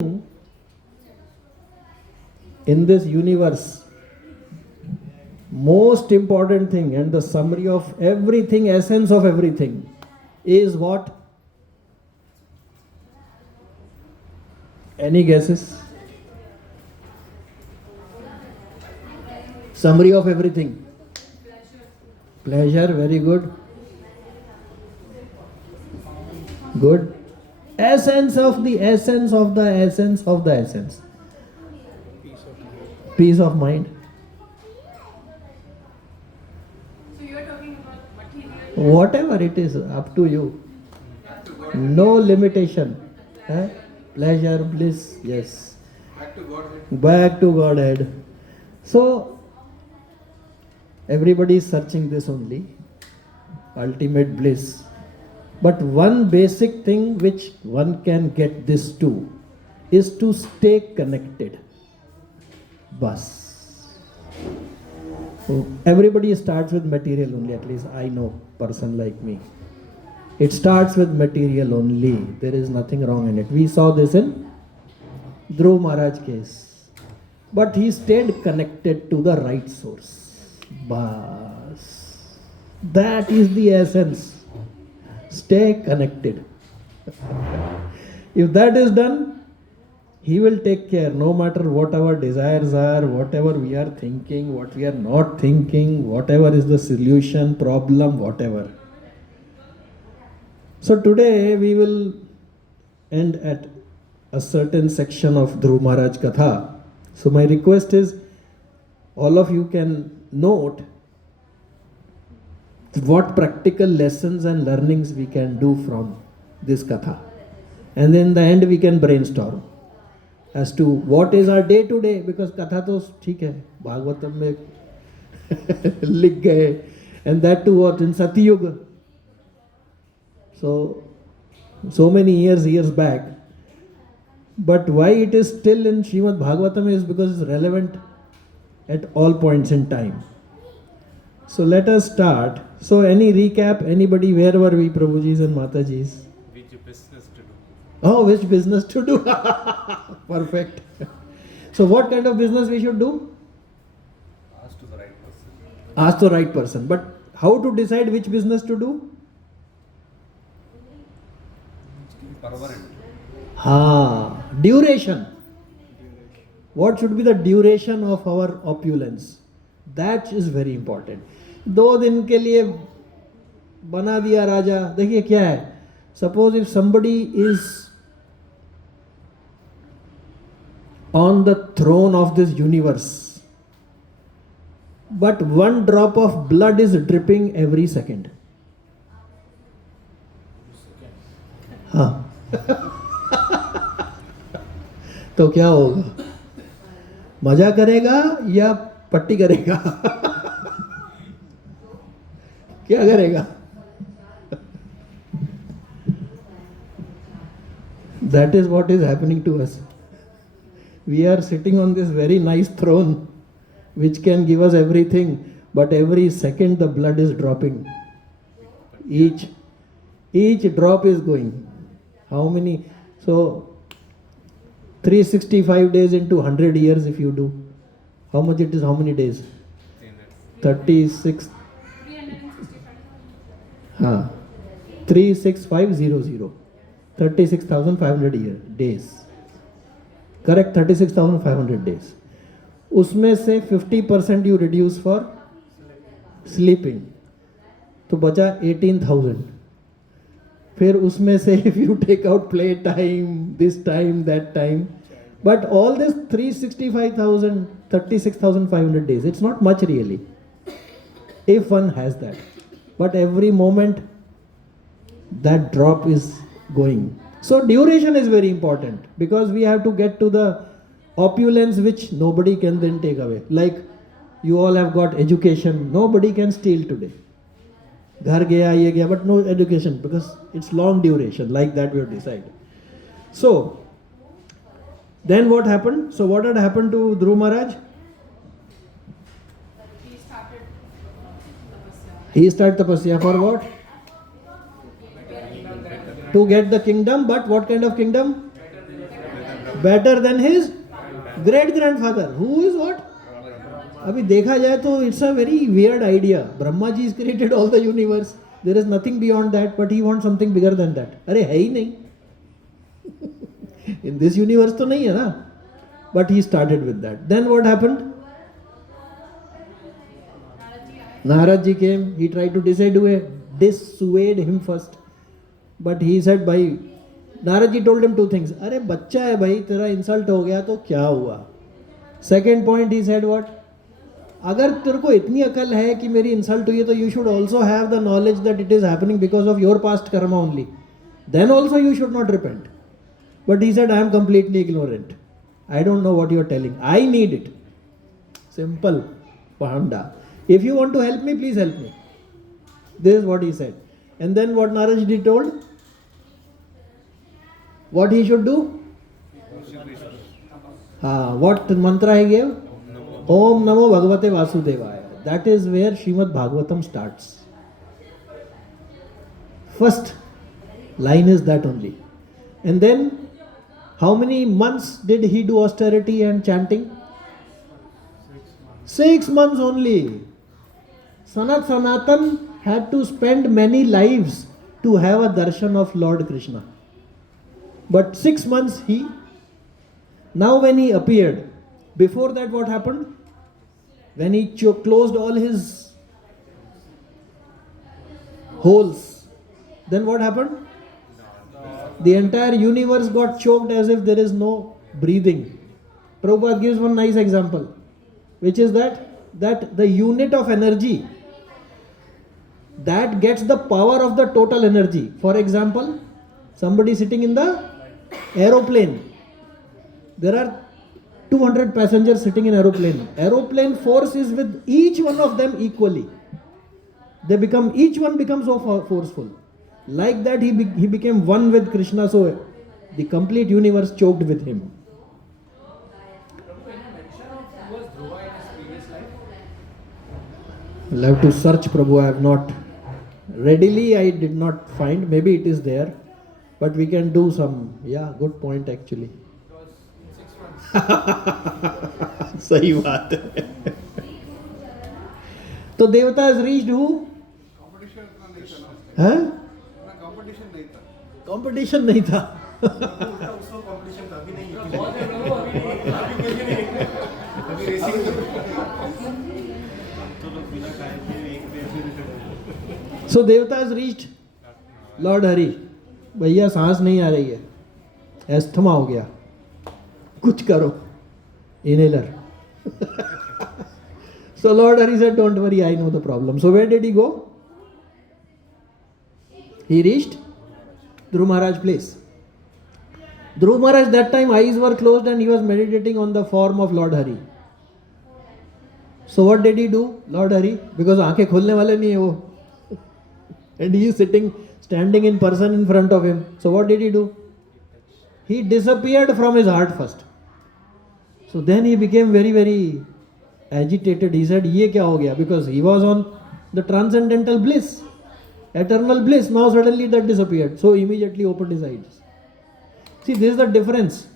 in this universe, most important thing and the summary of everything, essence of everything is what? Any guesses? Summary of everything. Pleasure, very good. Good. Essence of the essence of the essence of the essence. Peace of mind. So you are talking about material. Whatever it is, up to you. No limitation. Eh? Pleasure, bliss, yes. Back to Godhead. Back to Godhead. So, everybody is searching this only. Ultimate bliss. But one basic thing which one can get this to is to stay connected. Bus. So everybody starts with material only, at least I know, person like me. It starts with material only. There is nothing wrong in it. We saw this in Dhruv Maharaj case. But he stayed connected to the right source. Bas. That is the essence. Stay connected. If that is done, he will take care no matter what our desires are, whatever we are thinking, what we are not thinking, whatever is the solution, problem, whatever. So today we will end at a certain section of Dhruv Maharaj Katha. So my request is all of you can note what practical lessons and learnings we can do from this Katha. And then in the end we can brainstorm as to what is our day to day, because Katha to theek hai, Bhagavatam mein lik gaye, and that too what in Satyuga. So many years back. But why it is still in Srimad Bhagavatam is because it's relevant at all points in time. So let us start. So any recap, anybody, where were we, Prabhujis and Matajis? Which business to do? Oh, which business to do? Perfect. So what kind of business we should do? Ask to the right person. Ask the right person. But how to decide which business to do? Permanent. Duration. What should be the duration of our opulence? That is very important. 2 दिन के लिए बना दिया राजा. देखिए क्या है. Suppose if somebody is on the throne of this universe, but one drop of blood is dripping every second. हाँ. तो क्या होगा? मजा करेगा या पट्टी करेगा? क्या करेगा? That is what is happening to us. We are sitting on this very nice throne which can give us everything, but every second the blood is dropping. Each drop is going. How many? So 365 days into 100 years if you do. How much it is? How many days? 36. 365. 36500. 36,500 days. Correct, 36,500 days. उसमें से 50% you reduce for sleeping. तो बचा 18,000. फिर उसमें से if you take out play time, this time, that time. But all this 365,000, 36,500 days, it's not much really. If one has that. But every moment that drop is going. So duration is very important because we have to get to the opulence which nobody can then take away. Like you all have got education, nobody can steal today. घर गया ये गया, but no education because it's long duration. Like that we have decided. So then what happened? So what had happened to Dhruv Maharaj? He started tapasya. He started tapasya for what? To get the kingdom, but what kind of kingdom? better than his great grandfather. Who is what? अभी देखा जाए तो it's a very weird idea. Brahma ji has created all the universe. There is nothing beyond that, but he wants something bigger than that. अरे है ही नहीं. In this universe तो नहीं है ना. But he started with that. Then what happened? Narad ji came. He tried to dissuade him first. But he said, भाई, Narad ji told him two things. अरे बच्चा है भाई, तेरा insult हो गया तो क्या हुआ? Second point he said what? अगर तेरे को इतनी अकल है कि मेरी इंसल्ट हुई है तो you should also have the knowledge that it is happening because of your past karma only. Then also you should not repent. But he said I am completely ignorant. I don't know what you are telling. I need it. Simple पहांडा. If you want to help me please help me. This is what he said. And then what Narad ji told, what he should do. हाँ, what मंत्र ही give? Om Namo Bhagavate Vasudevaya. That is where Srimad Bhagavatam starts. First line is that only. And then, how many months did he do austerity and chanting? 6 months only. Sanatan had to spend many lives to have a darshan of Lord Krishna. But 6 months he, now when he appeared, before that what happened? When he closed all his holes, then what happened? The entire universe got choked as if there is no breathing. Prabhupada gives one nice example, which is that the unit of energy that gets the power of the total energy. For example, somebody sitting in the aeroplane. There are 200 passengers sitting in aeroplane. Aeroplane force is with each one of them equally. Each one becomes so forceful. Like that he became one with Krishna, so the complete universe choked with him. I'll have to search, Prabhu. I have not readily, I did not find. Maybe it is there, but we can do some. Yeah, good point actually. सही बात है. तो देवता has reached who? हैं? Competition नहीं था. So देवता has reached Lord Hari. भैया सांस नहीं आ रही है, एस्थमा हो गया, कुछ करो, inhaler. So Lord Hari said, don't worry, I know the problem. So where did he go? He reached Dhruv Maharaj place. Dhruv Maharaj that time eyes were closed and he was meditating on the form of Lord Hari. So what did he do? Lord Hari, because आंखें खोलने वाले नहीं है वो, and he is standing in person in front of him. So what did he do? He disappeared from his heart first. So then he became very, very agitated. He said, ये क्या हो गया? Because he was on the transcendental bliss, eternal bliss. Now suddenly that disappeared. So immediately opened his eyes. See, this is the difference.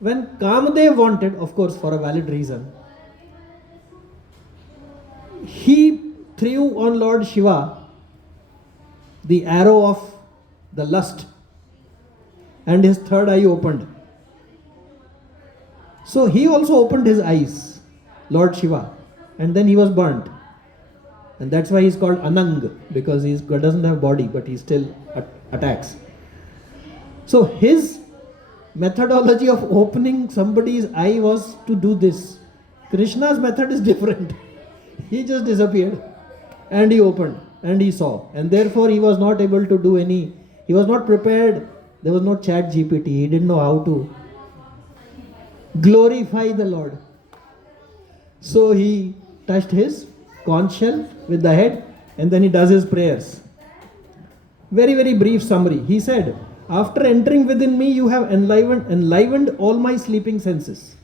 When Kamadev wanted, of course for a valid reason, he threw on Lord Shiva the arrow of the lust, and his third eye opened. So he also opened his eyes, Lord Shiva, and then he was burnt. And that's why he's called Anang, because he doesn't have body, but he still attacks. So his methodology of opening somebody's eye was to do this. Krishna's method is different. He just disappeared and he opened and he saw. And therefore he was not able to do he was not prepared. There was no chat GPT. He didn't know how to glorify the Lord. So he touched his conch shell with the head and then he does his prayers. Very, very brief summary. He said, after entering within me, you have enlivened all my sleeping senses.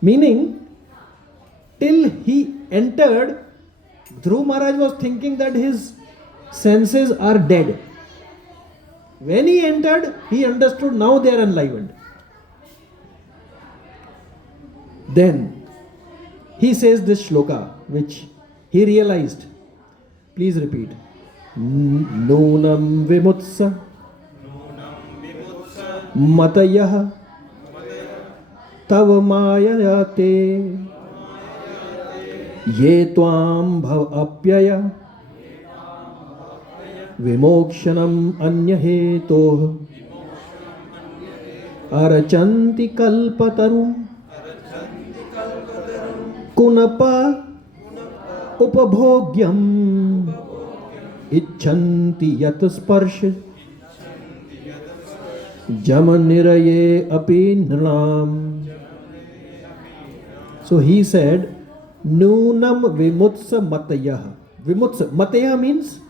Meaning, till he entered, Dhruv Maharaj was thinking that his senses are dead. When he entered, he understood now they are enlivened. Then he says this shloka which he realized. Please repeat. Nunam vimutsa matayah tav mayayate ye tvam bhav apyaya vimokshanam anya hetoh arachanti kalpatarum kunapa upabhogyam icchanti yat sparsh jamaniraye api nृणाम. So he said, Nunam vimutsa matayah. Vimutsa. Mataya means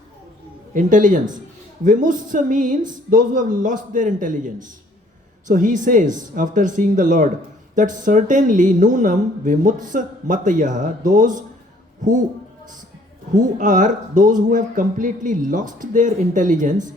intelligence. Vimutsa means those who have lost their intelligence. So he says, after seeing the Lord, that certainly Nunam vimutsa matayah, those who are those who have completely lost their intelligence,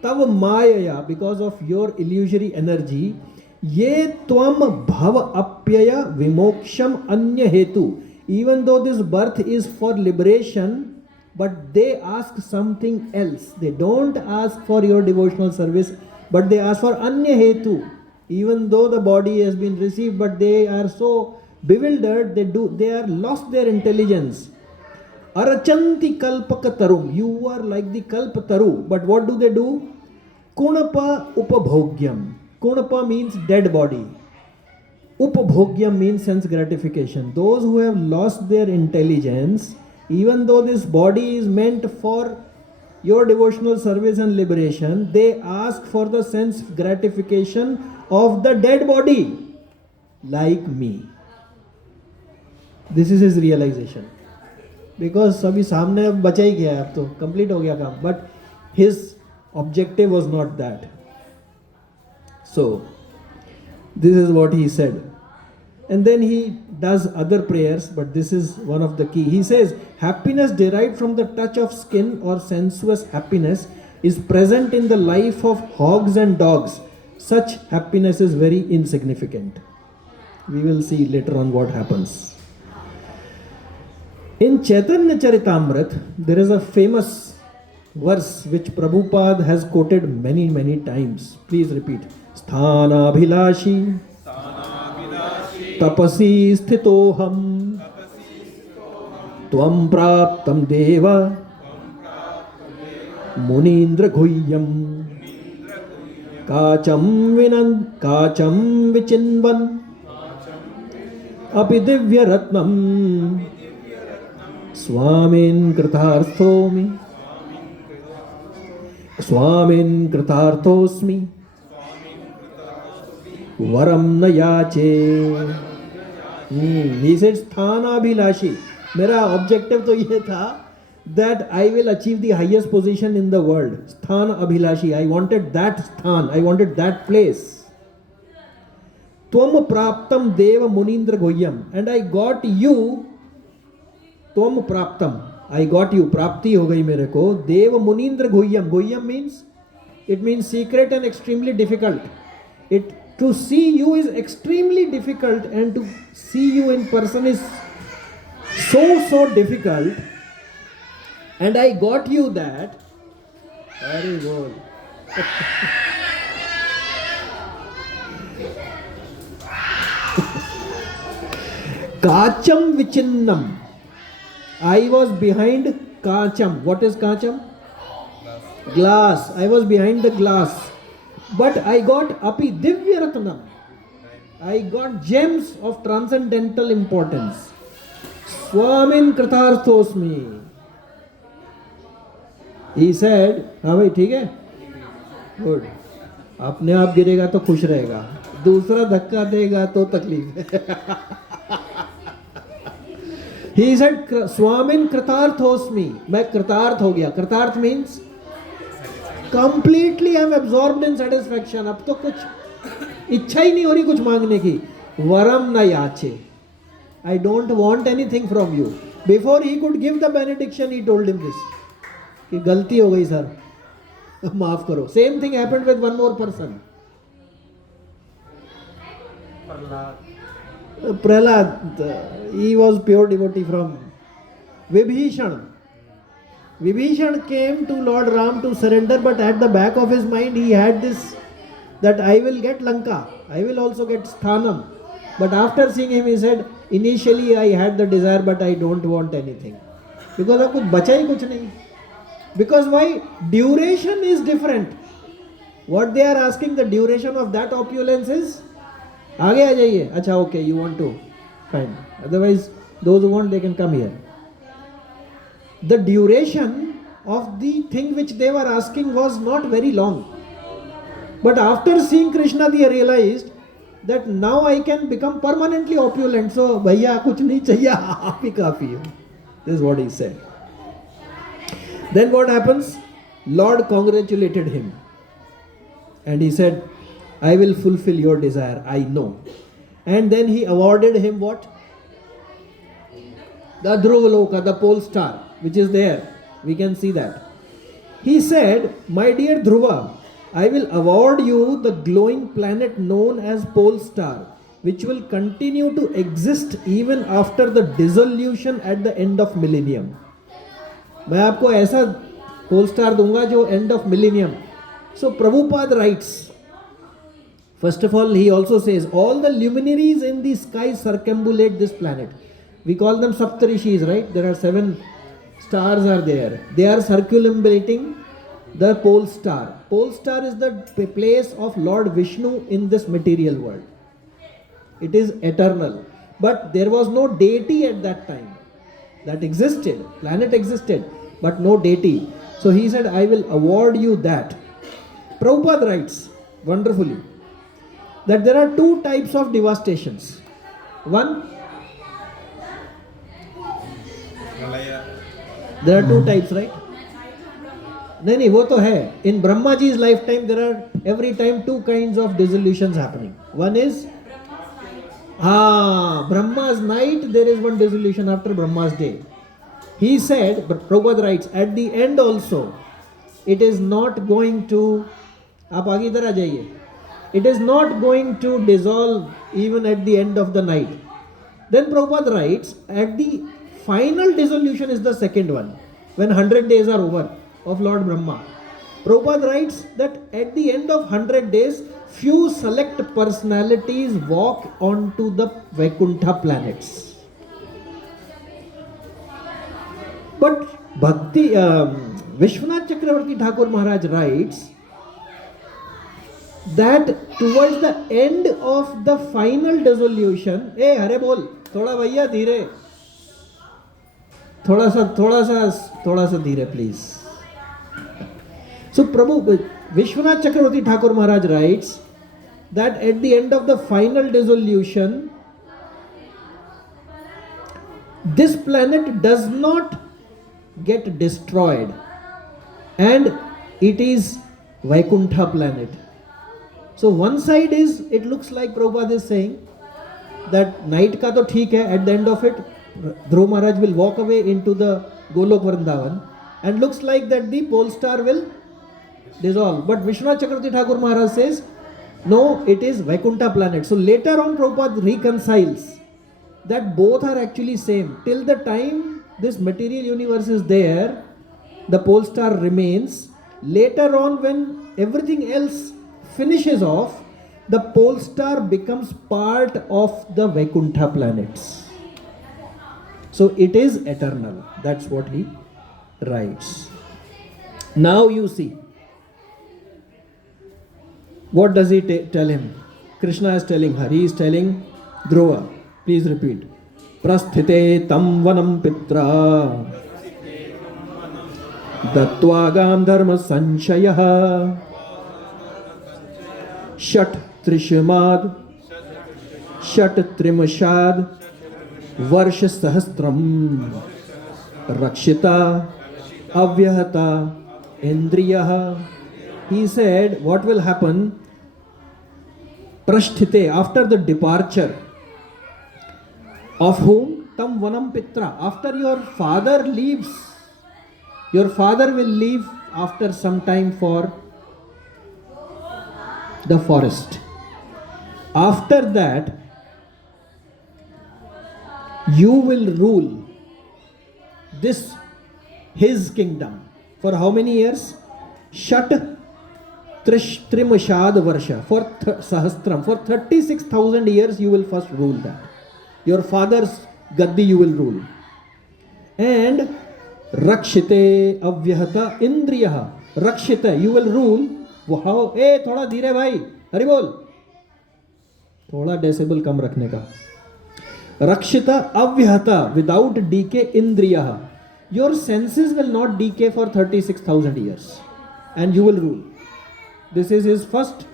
tav mayaya, because of your illusory energy, ye tvam bhav apyaya vimoksham anya hetu. Even though this birth is for liberation, but they ask something else. They don't ask for your devotional service, but they ask for anya hetu. Even though the body has been received, but they are so bewildered, they are lost their intelligence. Arachanti kalpakatarum. You are like the kalpataru. But what do they do? Kunapa upabhogyam. Kunapa means dead body. Upabhogyam means sense gratification. Those who have lost their intelligence, even though this body is meant for your devotional service and liberation, they ask for the sense gratification of the dead body, like me. This is his realization. Because अभी सामने अब बचा ही गया है, अब तो complete हो गया काम. But his objective was not that. So this is what he said. And then he does other prayers, but this is one of the key. He says, happiness derived from the touch of skin or sensuous happiness is present in the life of hogs and dogs. Such happiness is very insignificant. We will see later on what happens. In Chaitanya Charitamrita, there is a famous verse which Prabhupada has quoted many, many times. Please repeat. Sthana Bhilashi Tapasi Sthitoham Tvam Praptam Deva Munindra Ghuyyam Kacham Vichinvan Api Divya Ratnam Swamin Kritarthomi Swamin Kritarthosmi Varam Nayache. He said Sthana Bhilashi. मेरा objective तो ये था that I will achieve the highest position in the world. Sthan Abhilashi. I wanted that sthan. I wanted that place. Tvam Praptam Deva Munindra Goyam. And I got you. Tvam Praptam. I got you. Prapti ho gayi mere ko. Deva Munindra Goyam. Goyam means, it means secret and extremely difficult. To see you is extremely difficult, and to see you in person is so difficult. And I got you that. Very good. Kacham Vichinnam. I was behind Kacham. What is Kacham? Glass. I was behind the glass. But I got Api Divya Ratnam. I got gems of transcendental importance. Swamin Kritarthosmi. He said, हाँ भाई ठीक है, good. अपने आप गिरेगा तो खुश रहेगा, दूसरा धक्का देगा तो तकलीफ है. He said, स्वामिन कृतार्थोस्मि. मैं कृतार्थ हो गया. कृतार्थ means completely I am absorbed in satisfaction. अब तो कुछ इच्छा ही नहीं हो रही कुछ मांगने की. वरम न याचे. I don't want anything from you. Before he could give the benediction, he told him this. कि गलती हो गई सर, माफ करो. Same thing happened with one more person. Prahlad, he was pure devotee from Vibhishan. Vibhishan came to Lord Ram to surrender, but at the back of his mind he had this, that I will get Lanka, I will also get Sthanam. But after seeing him, he said, initially I had the desire, but I don't want anything. Because अब कुछ बचा ही कुछ नहीं. Because why? Duration is different. What they are asking, the duration of that opulence is, आगे आ जाइए. अच्छा, okay, you want to, fine. Otherwise, those who want, they can come here. The duration of the thing which they were asking was not very long. But after seeing Krishna, they realized that now I can become permanently opulent. So, भैया कुछ नहीं चाहिए, आप ही काफी है. This is what he said. Then what happens? Lord congratulated him. And he said, I will fulfill your desire, I know. And then he awarded him what? The Dhruvaloka, the pole star, which is there. We can see that. He said, my dear Dhruva, I will award you the glowing planet known as pole star, which will continue to exist even after the dissolution at the end of millennium. मैं आपको ऐसा pole star दूंगा जो end of millennium. So Prabhupada rights, first of all, he also says all the luminaries in the sky circumambulate this planet. We call them Saptarishis, right? There are 7 stars are there. They are circumambulating the pole star. Pole star is the place of Lord Vishnu in this material world. It is eternal. But there was no deity at that time. That existed. Planet existed, but no deity. So he said, I will award you that. Prabhupada writes wonderfully that there are 2 types of devastations. One, there are 2 types, right? नहीं वो तो है. In Brahma ji's lifetime there are every time 2 kinds of dissolutions happening. One is Brahma's night, there is one dissolution after Brahma's day. He said, Prabhupada writes, at the end also, it is not going to, आप आगे इधर आ जाइए, it is not going to dissolve even at the end of the night. Then Prabhupada writes, at the final dissolution is the second one, when 100 days are over of Lord Brahma. Prabhupada writes that at the end of 100 days, few select personalities walk onto the Vaikuntha planets. But Bhakti, Vishwanath Chakravarti Thakur Maharaj writes that towards the end of the final dissolution, हरे बोल, थोड़ा भैया धीरे, थोड़ा सा धीरे please. So Prabhu Vishwanath Chakravarti Thakur Maharaj writes that at the end of the final dissolution, this planet does not get destroyed and it is Vaikuntha planet. So one side is, it looks like Prabhupada is saying that night ka to theek hai, at the end of it Dhruv Maharaj will walk away into the Golok Vrindavan and looks like that the pole star will dissolve. But Vishwanath Chakravarti Thakur Maharaj says, no, it is Vaikuntha planet. So later on Prabhupada reconciles that both are actually same. Till the time this material universe is there, the pole star remains. Later on, when everything else finishes off, the pole star becomes part of the Vaikuntha planets. So it is eternal. That's what he writes. Now you see, what does he tell him? Krishna is telling her, he is telling Dhruva, please repeat. Prasthite tam vanam pitra datvagam dharma sanshayah shat trishmad shat trimashad varsha sahastram rakshita avyahata indriyah. He said, what will happen? Prasthite, after the departure of whom? Tam vanam pitra. After your father leaves, your father will leave after some time for the forest. After that, You will rule this his kingdom for how many years? Shat Trimashad Varsha, for Sahastram, for 36,000 years you will first rule that. Your father's Gaddi you will rule. And Rakshite Avyahata Indriyaha, Rakshite, you will rule. How? ए थोड़ा धीरे भाई, हरि बोल, थोड़ा decibel कम रखने का. Rakshita Avyahata, without decay Indriyaha. Your senses will not decay for 36,000 years. And you will rule. This is his first.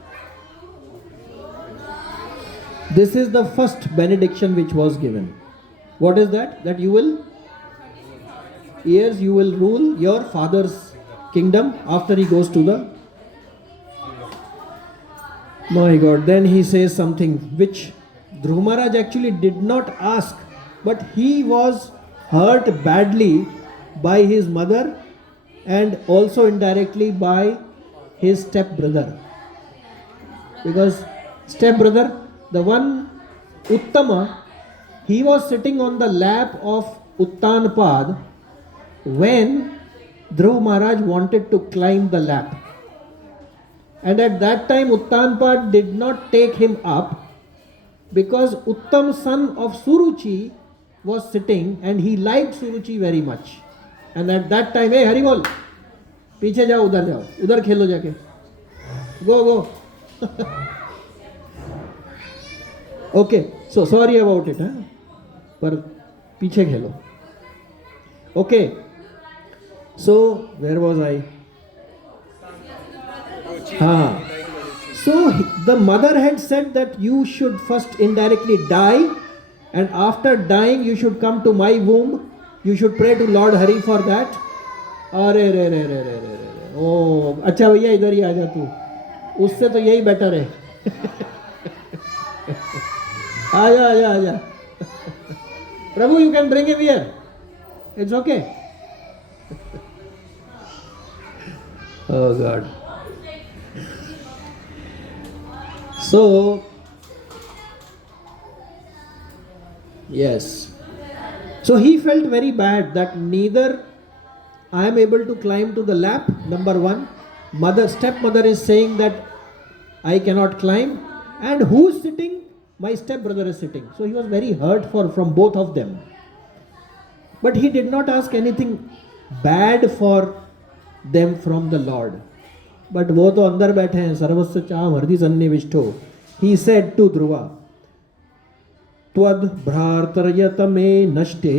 This is the first benediction which was given. What is that? That you will, years you will rule your father's kingdom after he goes to the. My God, then he says something which Dhruva Maharaj actually did not ask, but he was hurt badly by his mother and also indirectly by his stepbrother. Because stepbrother, the one Uttama, he was sitting on the lap of Uttanpad when Dhruva Maharaj wanted to climb the lap. And at that time Uttanpad did not take him up because Uttam, son of Suruchi, was sitting and he liked Suruchi very much. And at that time, hey Hari bol, पीछे जाओ, उधर खेलो जाके, go. Okay, so sorry about it, huh? पर पीछे खेलो. Okay, so where was I? So the mother had said that you should first indirectly die, and after dying you should come to my womb. You should pray to Lord Hari for that. अरे रे ओ अच्छा भैया इधर ही आ जा तू, उससे तो यही बेटर है. आजा प्रभु, you can bring him here, it's okay. Oh God. So yes, so he felt very bad that neither I am able to climb to the lap, number one. Stepmother is saying that I cannot climb, and who is sitting? My stepbrother is sitting. So he was very hurt from both of them. But he did not ask anything bad for them from the Lord. But वो तो अंदर बैठे हैं, सर्वस्व चाम हृदय सन्निविष्टो. He said to Dhruva, त्वद् भ्रातर्यतमे नष्टे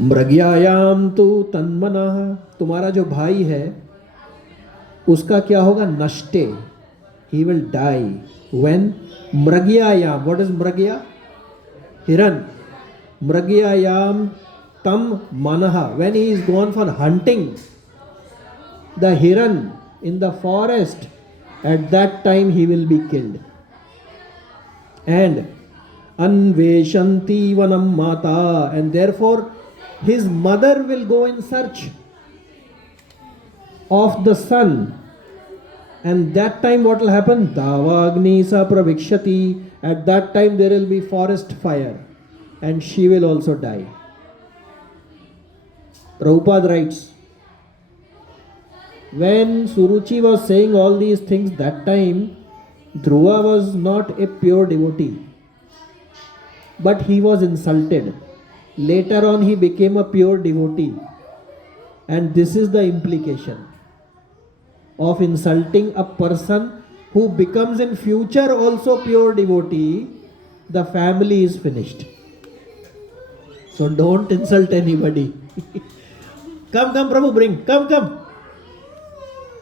मृग्यायाम तु तन्मनः. तुम्हारा जो भाई है उसका क्या होगा? नष्टे, he will die when मृग्यायाम. What is Mrigaya? Hiran. मृग्यायाम tam manaha, when he is gone for hunting the Hiran in the forest, at that time he will be killed. And anveshanti vanam mata, and therefore his mother will go in search of the son, and that time what will happen? Davagni sa pravikshati, at that time there will be forest fire and she will also die. Prabhupada writes, when Suruchi was saying all these things, that time Dhruva was not a pure devotee, but he was insulted. Later on he became a pure devotee, and this is the implication of insulting a person who becomes in future also pure devotee. The family is finished. So don't insult anybody. Come Prabhu, bring, come.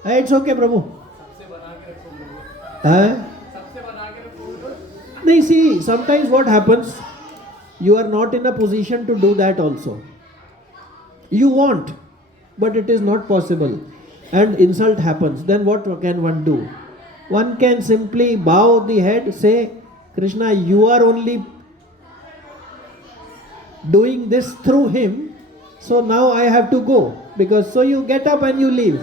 It's okay Prabhu. No, see, sometimes what happens, you are not in a position to do that also. You want, but it is not possible, and insult happens. Then what can one do? One can simply bow the head, say, Krishna, you are only doing this through him, so now I have to go. Because so you get up and you leave.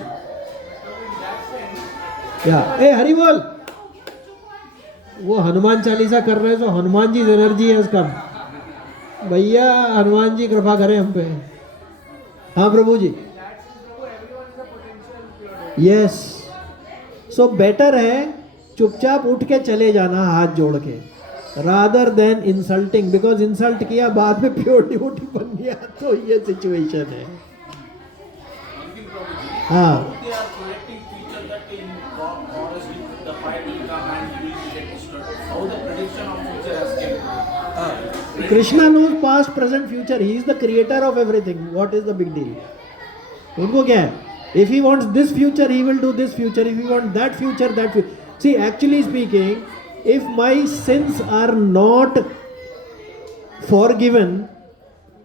Yeah. Hey, Hari bol. वो हनुमान चालीसा कर रहे हैं, तो Hanuman ji energy है उसका। भैया हनुमान जी कृपा करें हम पे। हाँ प्रभु जी। यस, सो बेटर है चुपचाप उठ के चले जाना हाथ जोड़ के, rather than insulting, because insult किया बाद में प्योर डिवोटी बन गया तो ये सिचुएशन है। हाँ They are predicting future that in forest the fire will come and we will get destroyed. How the prediction of future has came? Krishna knows past present future, he is the creator of everything, what is the big deal? उनको क्या है, if he wants this future he will do this future, if he wants that future that future. See, actually speaking, if my sins are not forgiven,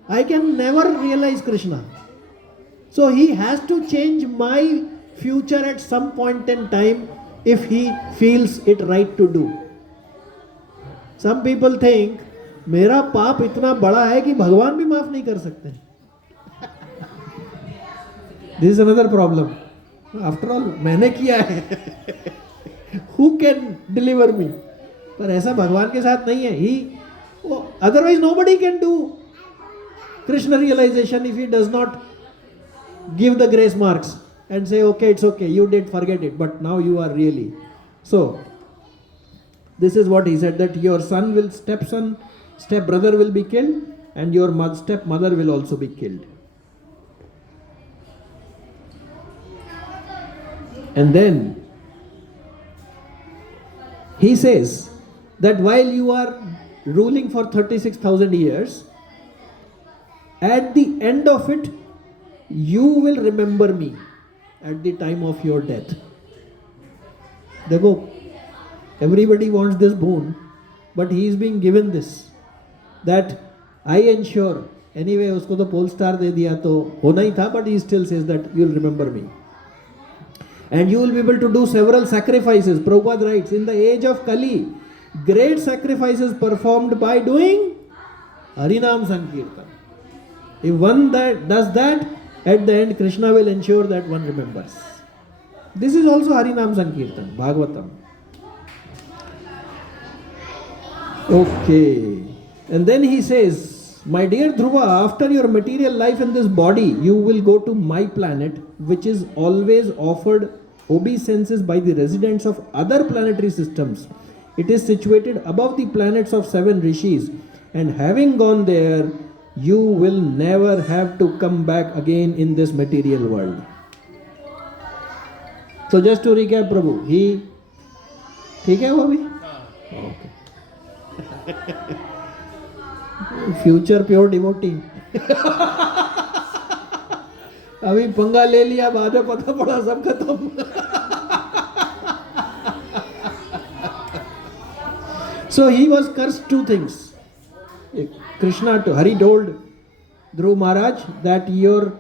I can never realize Krishna. So he has to change my future at some point in time if he feels it right to do. Some people think मेरा पाप इतना बड़ा है कि भगवान भी माफ नहीं कर सकते। This is another problem. After all, मैंने किया है। Who can deliver me? पर ऐसा भगवान के साथ नहीं है। Otherwise nobody can do Krishna realization if he does not give the grace marks and say, okay, it's okay, you did, forget it, but now you are really. So, this is what he said, that your step brother will be killed, and your stepmother will also be killed. And then, he says that while you are ruling for 36,000 years, at the end of it, you will remember me at the time of your death. देखो, everybody wants this boon, but he is being given this, that I ensure, anyway उसको तो pole star दे दिया तो होना ही था, but he still says that you will remember me. And you will be able to do several sacrifices. Prabhupada writes, in the age of Kali, great sacrifices performed by doing Harinam Sankirtan. If one does that, at the end Krishna will ensure that one remembers. This is also Harinam Sankirtan, Bhagavatam. Okay. And then he says, my dear Dhruva, after your material life in this body, you will go to my planet, which is always offered obeisances by the residents of other planetary systems. It is situated above the planets of 7 rishis, and having gone there, you will never have to come back again in this material world. So just to recap, Prabhu, ठीक है वो भी? Okay. Future pure devotee. अभी पंगा ले लिया, बाद में पता पड़ा सब खत्म। So he was cursed 2 things. Hari told Dhruv Maharaj that your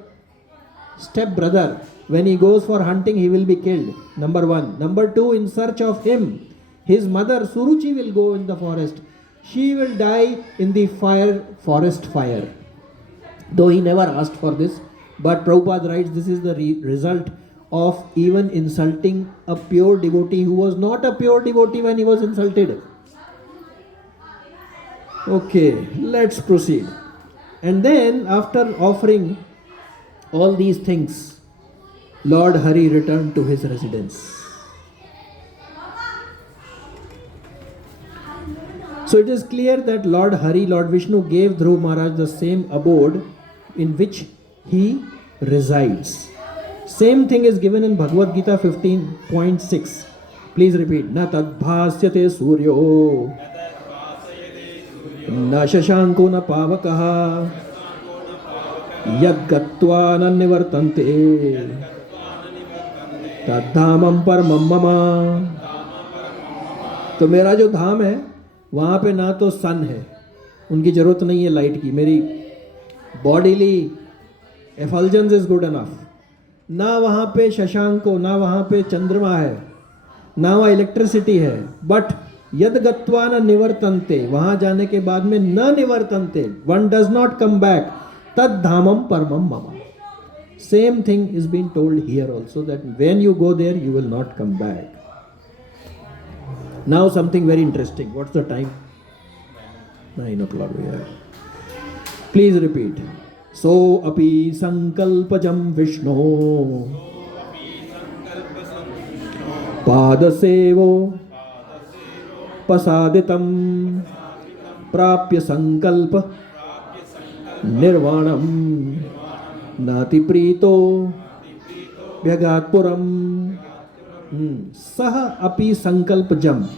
step brother, when he goes for hunting, he will be killed. Number 1. Number 2, in search of him, his mother Suruchi will go in the forest. She will die in the forest fire. Though he never asked for this, but Prabhupada writes this is the result of even insulting a pure devotee who was not a pure devotee when he was insulted. Okay, let's proceed. And then after offering all these things, Lord Hari returned to his residence. So it is clear that Lord Hari, Lord Vishnu gave Dhruv Maharaj the same abode in which he resides. Same thing is given in Bhagavad Gita 15.6. Please repeat. Na tadbhasyate suryo na shashanko na pavakaha yad gatva na nivartante tadhamam paramam mama. तो मेरा जो धाम है वहाँ पे ना तो सन है, उनकी ज़रूरत नहीं है लाइट की, मेरी बॉडीली एफल्जेंस इज गुड इनफ, ना वहाँ पे शशांको, ना वहाँ पे चंद्रमा है, ना वहाँ इलेक्ट्रिसिटी है, बट यद गत्वा न निवर्तन्ते, वहाँ जाने के बाद में न निवर्तन्ते, one does not come back, तद धामम परमम मम. Same thing is been told here also, that when you go there you will not come back. Now something very interesting. What's the time? 9 o'clock we are. Please repeat. So api sankalpajam Vishnu Padasevo Pasaditam Prapya Sankalpa Nirvanam Nati Prito Bhyagatpuram. Saha api sankalpajam.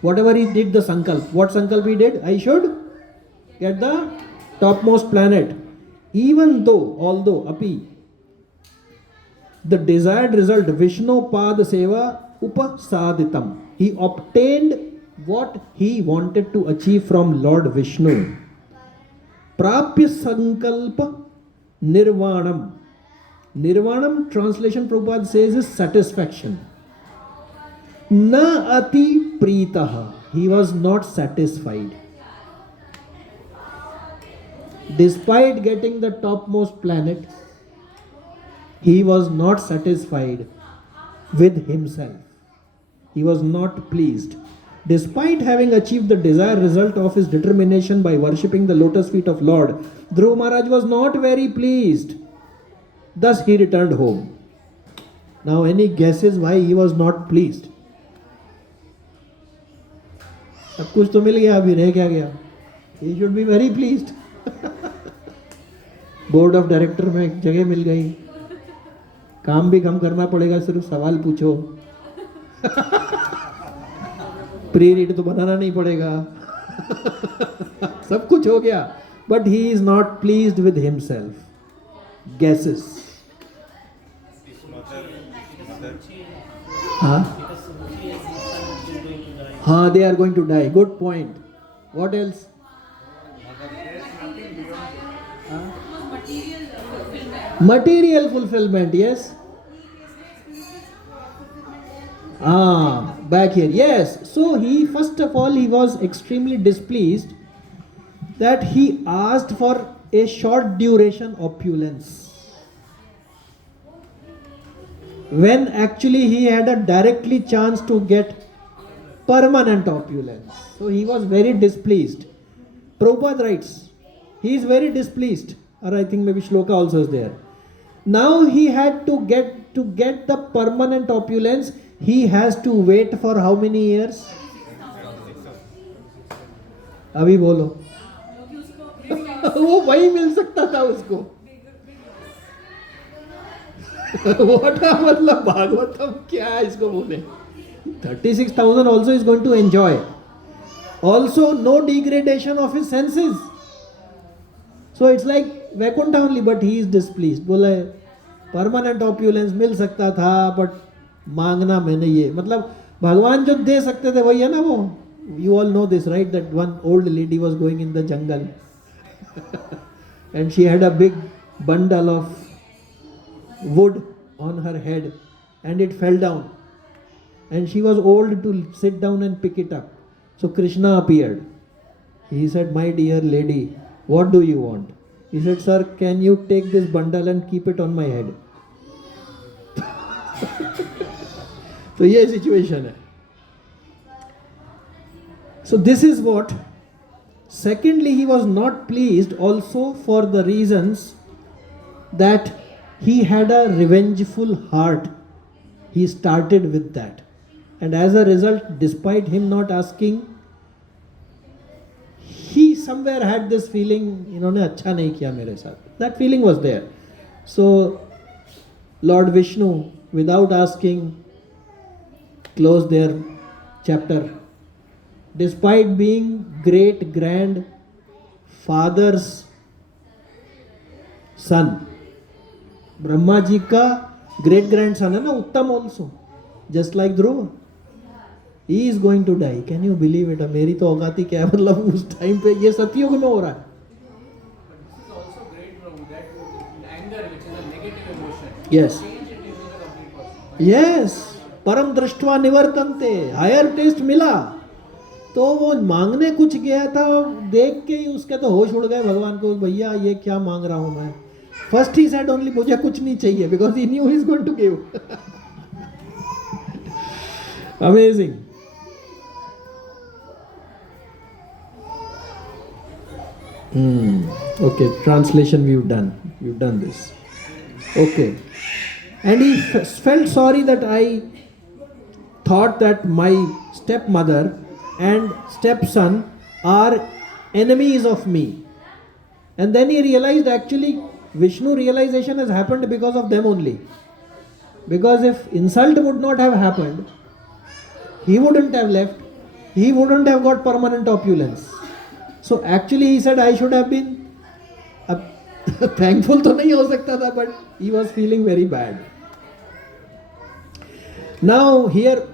Whatever he did the sankalp. What sankalp he did? I should get the topmost planet. Even though, although api, the desired result, Vishnu Pad Seva Upasaditam. He obtained what he wanted to achieve from Lord Vishnu. Prapya Sankalpa Nirvanam. Nirvanam, translation Prabhupada says, is satisfaction. Na ati pritaha. He was not satisfied. Despite getting the topmost planet, he was not satisfied with himself. He was not pleased. Despite having achieved the desired result of his determination by worshipping the lotus feet of Lord, Dhruva Maharaj was not very pleased. Thus he returned home. Now any guesses why he was not pleased? सब कुछ तो मिल गया, अभी रह क्या गया? He should be very pleased. Board of director में एक जगह मिल गई, काम भी कम करना पड़ेगा, सिर्फ सवाल पूछो, प्री रीड तो बनाना नहीं पड़ेगा, सब कुछ हो गया. But he is not pleased with himself. Guesses? हाँ, they are going to die. Good point. What else? Material fulfillment, yes. Back here, yes. So he, first of all, he was extremely displeased that he asked for a short duration opulence, when actually he had a directly chance to get permanent opulence. So he was very displeased. Prabhupada writes, he is very displeased, or I think maybe Shloka also is there. Now he had to get the permanent opulence, he has to wait for how many years? अभी बोलो. वो वही मिल सकता था उसको. What मतलब भागवतम क्या इसको बोले? 36,000 also is going to enjoy. Also no degradation of his senses. So it's like Vaikuntha only, but he is displeased. बोला permanent opulence मिल सकता था, but मांगना मैंने ये, मतलब भगवान जो दे सकते थे वही है ना वो. You all know this, right? That one old lady was going in the jungle and she had a big bundle of wood on her head and it fell down and she was old to sit down and pick it up. So Krishna appeared. He said, my dear lady, what do you want? He said, sir, can you take this bundle and keep it on my head? तो ये situation है. So this is what. Secondly, he was not pleased also for the reasons that he had a revengeful heart. He started with that. And as a result, despite him not asking, he somewhere had this feeling, इन्होंने अच्छा नहीं किया मेरे साथ. That feeling was there. So Lord Vishnu, without asking, closed their chapter. Despite being great grandfather's son, Brahma ji का great grandson है ना, उत्तम also, just like Dhruva. He is going to die. Can you believe it? मेरी तो औकाती क्या है, मतलब उस टाइम पे ये सतयुग में हो रहा है. But this is also great, Prabhu, that anger, which is a negative emotion, Yes. change it into the complete person. Yes. परम दृष्टवा निवर्तन्ते, हायर टेस्ट मिला. तो वो मांगने कुछ गया था, देख के ही उसके तो होश उड़ गए भगवान को, भैया ये क्या मांग रहा हूं मैं. फर्स्ट ही सेड ओनली, मुझे कुछ नहीं चाहिए, because he knew he is going to give. Amazing. Okay, translation we've done. We've done this. Okay. And he felt sorry that I thought that my stepmother and stepson are enemies of me. And then he realized actually Vishnu realization has happened because of them only. Because if insult would not have happened, he wouldn't have left. He wouldn't have got permanent opulence. So actually he said I should have been thankful तो नहीं हो सकता था, but he was feeling very bad. Now here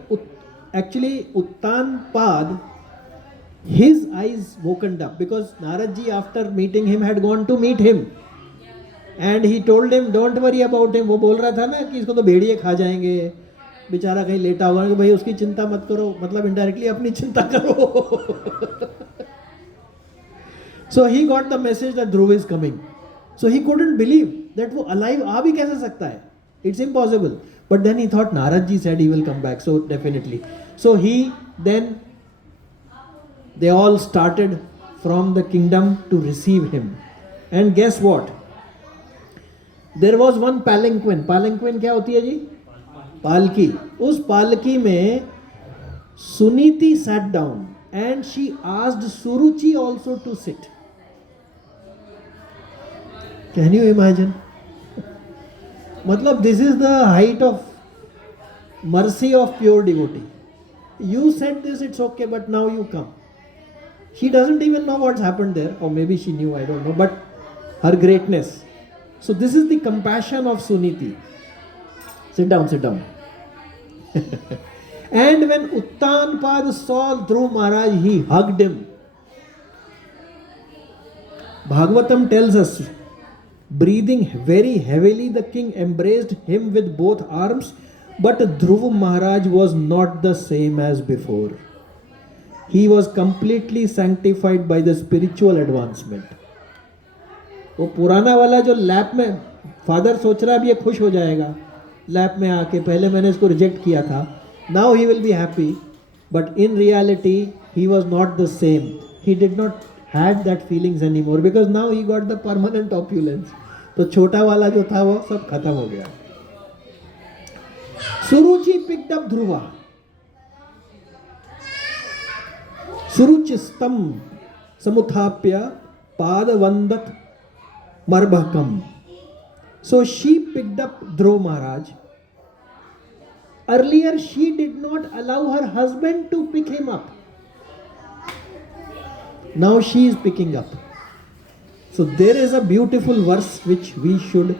actually Uttanpad, his eyes opened up because Narad ji after meeting him had gone to meet him. And he told him don't worry about him. वो बोल रहा था ना कि इसको तो भेड़िए खा जाएंगे, बेचारा कहीं लेटा होगा, कि भाई उसकी चिंता मत करो, मतलब इनडायरेक्टली अपनी चिंता करो. So he got the message that Dhruv is coming. So he couldn't believe that वो alive आ भी कैसे सकता है. It's impossible. But then he thought Narad ji said he will come back, so definitely. So they all started from the kingdom to receive him. And guess what? There was one palanquin. Palanquin क्या होती है जी? पालकी. उस पालकी में Suniti sat down and she asked Suruchi also to sit. Can you imagine? मतलब this is the height of mercy of pure devotee. You said this, it's okay, but now you come. She doesn't even know what's happened there, or maybe she knew, I don't know, but her greatness. So this is the compassion of Suniti. Sit down, sit down. And when Uttanpad saw Dhruv Maharaj, he hugged him. Bhagavatam tells us, breathing very heavily, the king embraced him with both arms, but Dhruv Maharaj was not the same as before. He was completely sanctified by the spiritual advancement. वो पुराना वाला जो lap में father सोच रहा है अब ये खुश हो जाएगा लैप में आके, पहले मैंने इसको रिजेक्ट किया था, now he will be happy, but in reality he was not the same. He did not had that feelings anymore because now he got the permanent opulence. तो छोटा वाला जो था वो सब खत्म हो गया. Suruchi picked up Dhruva. Suruchistam samuthapya padavandat marbhakam. So she picked up Dhruv Maharaj. Earlier she did not allow her husband to pick him up. Now she is picking up. So there is a beautiful verse which we should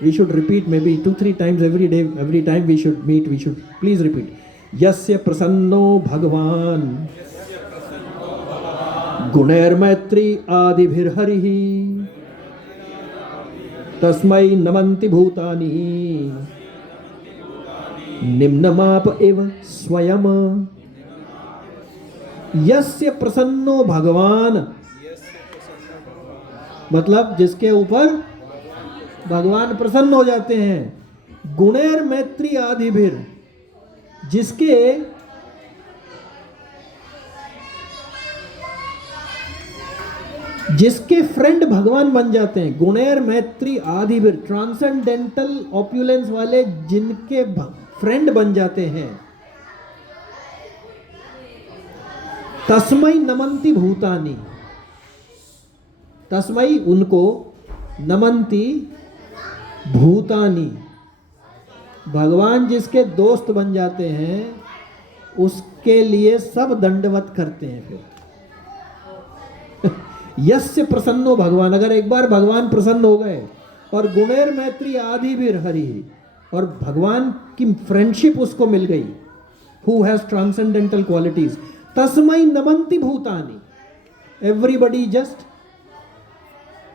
repeat maybe 2-3 times every day. Every time we should meet, we should please repeat. Yasya prasanno bhagavan gunair maitri adibhir harihi tasmai namanti bhutani nimnamap eva swayam. यस्य प्रसन्नो भगवान, मतलब जिसके ऊपर भगवान प्रसन्न हो जाते हैं. गुणेर मैत्री आदिभिर, जिसके फ्रेंड भगवान बन जाते हैं. गुणेर मैत्री आदिभिर, ट्रांसेंडेंटल ऑप्युलेंस वाले जिनके फ्रेंड बन जाते हैं. तस्मई नमंती भूतानी, तस्मई उनको, नमंती भूतानी, भगवान जिसके दोस्त बन जाते हैं उसके लिए सब दंडवत करते हैं. फिर यस्य प्रसन्नो भगवान, अगर एक बार भगवान प्रसन्न हो गए और गुणेर मैत्री आदि भी हरि, और भगवान की फ्रेंडशिप उसको मिल गई, हु हैज ट्रांसेंडेंटल क्वालिटीज. तस्मई नमंती भूतानी, everybody just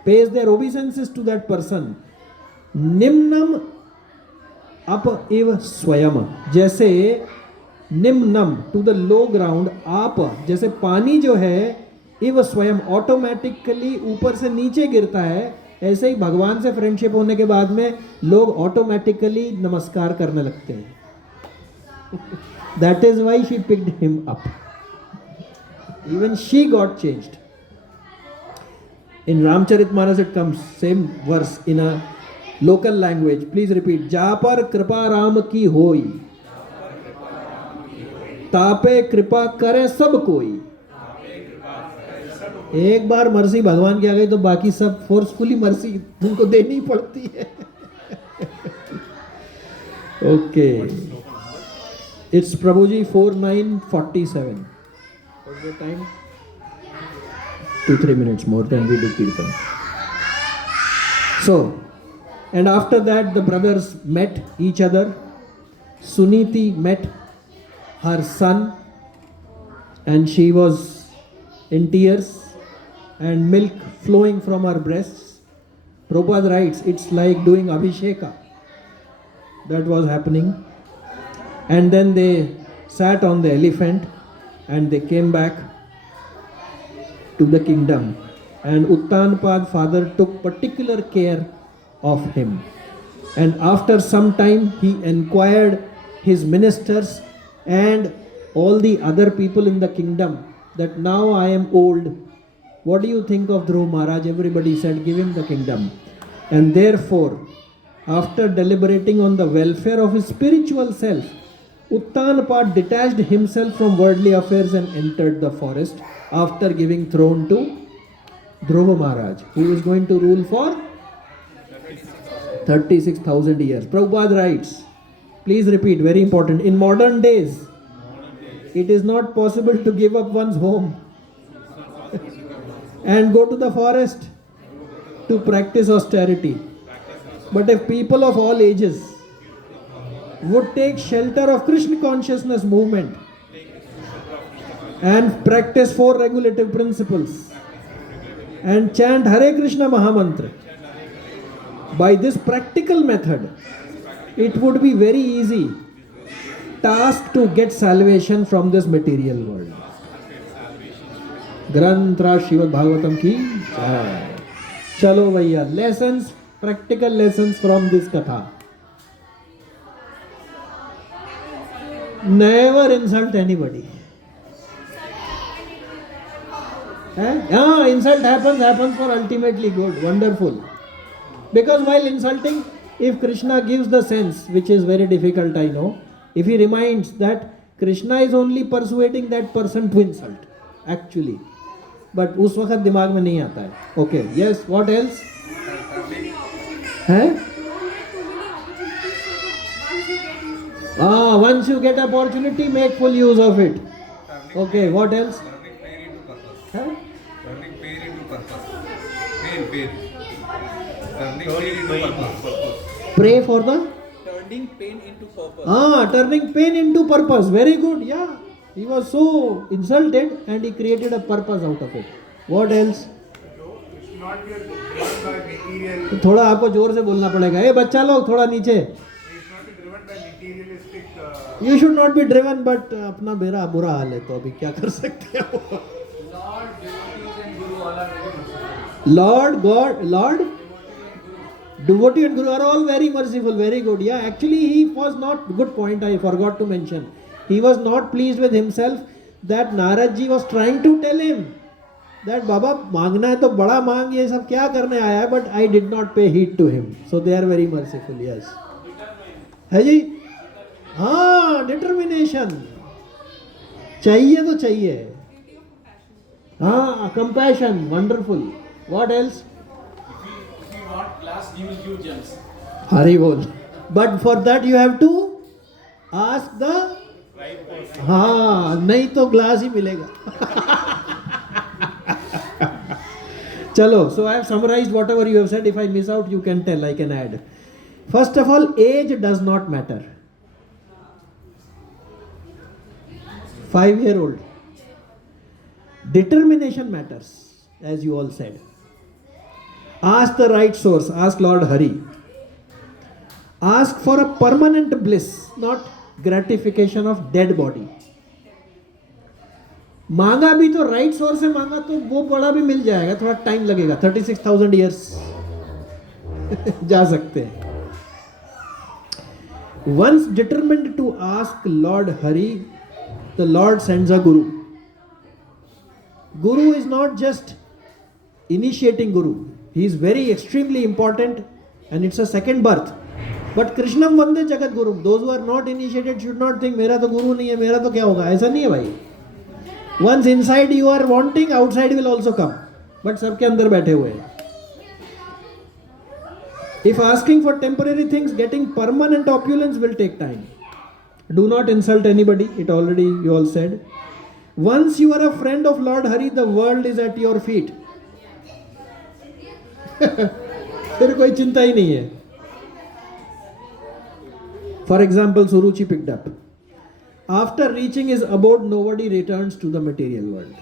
pays their obeisances to that person. निम्नम अप इव स्वयं, जैसे निम्नम टू द लो ग्राउंड, आप जैसे पानी जो है, इव स्वयं ऑटोमेटिकली ऊपर से नीचे गिरता है, ऐसे ही भगवान से फ्रेंडशिप होने के बाद में लोग ऑटोमेटिकली नमस्कार करने लगते हैं. That is why she picked him up. Even she got changed. In Ramcharitmanas it comes, same verse in a local language. Please repeat. जा पर कृपा राम की होई, तापे कृपा करे सब कोई. एक बार मर्सी भगवान की आ गई तो बाकी सब फोर्सफुली मर्सी उनको देनी पड़ती है. Okay, it's Prabhuji 4947. What's the time? 2-3 minutes more than we do kirtan. So, and after that the brothers met each other. Suniti met her son and she was in tears and milk flowing from her breasts. Prabhupada writes, it's like doing Abhisheka. That was happening. And then they sat on the elephant and they came back to the kingdom. And Uttanpad father took particular care of him. And after some time he inquired his ministers and all the other people in the kingdom that now I am old. What do you think of Dhruv Maharaj? Everybody said, give him the kingdom. And therefore, after deliberating on the welfare of his spiritual self, Uttanapad detached himself from worldly affairs and entered the forest after giving throne to Dhruva Maharaj, who is going to rule for 36,000 years. Prabhupada writes, please repeat, very important, in modern days, it is not possible to give up one's home and go to the forest to practice austerity. But if people of all ages would take shelter of Krishna consciousness movement and practice 4 regulative principles and chant Hare Krishna Mahamantra, by this practical method, it would be very easy task to get salvation from this material world. Grantra Srimad Bhagavatam ki jai. Chalo भैया, lessons, practical lessons from this katha. Never insult anybody. Insult happens for ultimately good, wonderful. Because while insulting, if Krishna gives the sense, which is very difficult, I know, if he reminds that Krishna is only persuading that person to insult, actually. But उस वक्त दिमाग में नहीं आता है. Okay, yes, what else? है? Once you get opportunity, make full use of it. Okay, what else? Turning pain into purpose. Turning pain into purpose. Pray for the? Turning pain into purpose. Turning pain into purpose. Very good, yeah. He was so insulted and he created a purpose out of it. What else? Not be driven by material. थोड़ा आपको जोर से बोलना पड़ेगा. ए बच्चा लोग थोड़ा नीचे. It's not be driven by materialistic. You should not be driven, but अपना मेरा बुरा हाल है तो अभी क्या कर सकते हो? Lord, God, Lord, devotee and Guru are all very merciful, very good. Yeah, actually he was not, good point I forgot to mention. He was not pleased with himself that Narad ji was trying to tell him that Baba मांगना है तो बड़ा मांग, ये सब क्या करने आया है, but I did not pay heed to him. So they are very merciful, yes. है जी? हाँ, determination. चाहिए तो चाहिए. हाँ, compassion, wonderful. What else? If you want glass, he will give gems. Hari bol. But for that you have to ask the हाँ, नहीं तो glass ही मिलेगा. चलो, so I have summarized whatever you have said. If I miss out, you can tell, I can add. First of all, age does not matter. 5-year-old. Determination matters, as you all said. Ask the right source, ask Lord Hari. Ask for a permanent bliss, not gratification of dead body. मांगा भी तो right source से मांगा तो वो बड़ा भी मिल जाएगा, थोड़ा टाइम लगेगा. 36,000 years जा सकते हैं. Once determined to ask Lord Hari, the Lord sends a Guru. Guru is not just initiating guru. He is very extremely important and it's a second birth. But Krishnam Vande Jagat Guru. Those who are not initiated should not think मेरा तो गुरु नहीं है, मेरा तो क्या होगा. ऐसा नहीं है भाई. Once inside you are wanting, outside will also come. But सबके अंदर बैठे हुए हैं. If asking for temporary things, getting permanent opulence will take time. Do not insult anybody. It already you all said. Once you are a friend of Lord Hari, the world is at your feet. फिर कोई चिंता ही नहीं है. For example, Suruchi picked up. After reaching his abode, nobody returns to the material world.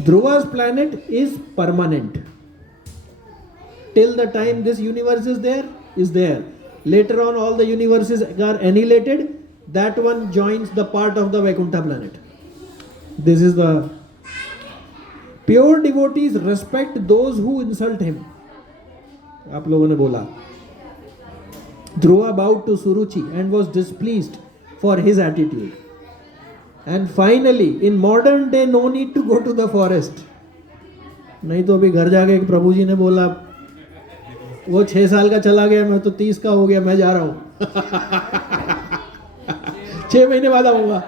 Dhruva's planet is permanent. Till the time this universe is there. Later on, all the universes are annihilated. That one joins the part of the Vaikuntha planet. This is the pure devotees respect those who insult him. आप लोगों ने बोला. Dhruva bowed to Suruchi and was displeased for his attitude. And finally, in modern day, no need to go to the forest. नहीं तो अभी घर जाके प्रभु जी ने बोला वो 6 साल का चला गया, मैं तो 30 का हो गया, मैं जा रहा हूं. 6 महीने बाद आऊंगा.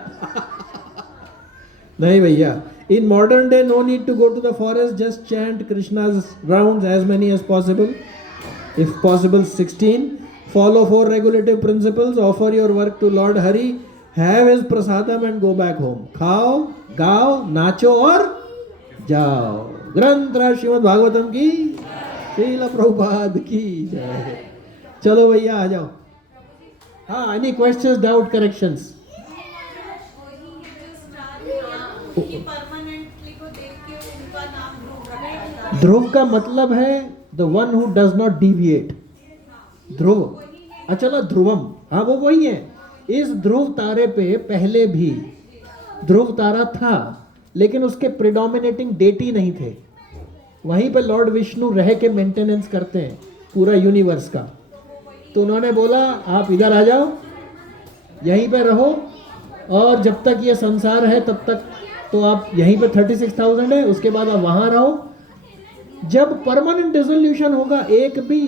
नहीं भैया. In modern day, no need to go to the forest. Just chant Krishna's rounds, as many as possible. If possible, 16. Follow 4 regulative principles. Offer your work to Lord Hari. Have his prasadam and go back home. खाओ, गाओ, नाचो और जाओ. ग्रंथ श्रीमद् भागवतम की, श्रील प्रभुपाद की जय. चलो भैया आ जाओ. हाँ, any questions, doubt, corrections? Permanently को देख के उनका नाम ध्रुव रखा था. ध्रुव का मतलब है the one who does not deviate. ध्रुव. अचला ध्रुवम. हाँ, वो वही है. इस ध्रुव तारे पे पहले भी ध्रुव तारा था, लेकिन उसके प्रिडोमिनेटिंग डेटी नहीं थे. वहीं पे लॉर्ड विष्णु रह के मेंटेनेंस करते हैं पूरा यूनिवर्स का. तो उन्होंने बोला आप इधर आ जाओ, यहीं पे रहो, और जब तक ये संसार है तब तक तो आप यहीं पे 36,000 है, उसके बाद आप वहां रहो. जब परमानेंट डिसोल्यूशन होगा, एक भी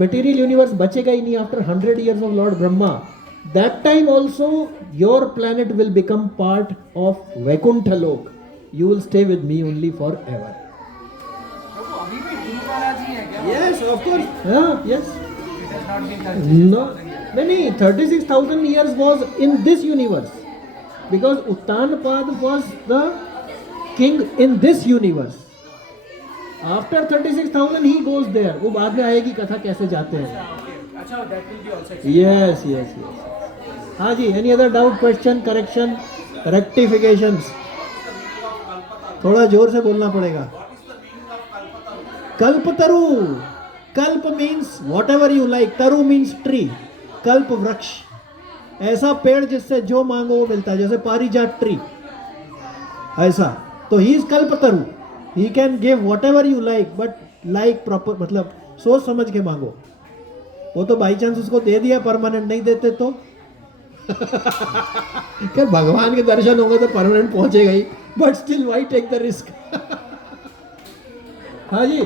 मटेरियल यूनिवर्स बचेगा ही नहीं. After 100 years of Lord Brahma, that time also your planet will become part of Vaikuntha Lok. You will stay with me only forever. प्रभु अभी भी गुरु महाराज ही है क्या? Yes, of course. Yeah, yes. It has not been 36,000 No, नहीं, 36,000 years was in this universe, because Uttanapad was the king in this universe. After 36,000 he goes there. वो बाद में आएगी कथा कैसे जाते हैं. अच्छा, that will be also Yes, yes, yes. हाँ जी. Any other doubt, question, correction, rectifications? थोड़ा जोर से बोलना पड़ेगा. कल्पतरु. कल्प means whatever you like. तरु means tree. कल्प वृक्ष. ऐसा पेड़ जिससे जो मांगो वो मिलता है, जैसे पारिजात ट्री. ऐसा. तो he is kalpataru. He can give whatever you like, but like proper, मतलब सोच समझ के मांगो. वो तो बाई चांस उसको दे दिया, परमानेंट नहीं देते तो क्या भगवान के दर्शन होंगे तो परमानेंट पहुंचेगा ही, but still why take the risk. हाँ जी.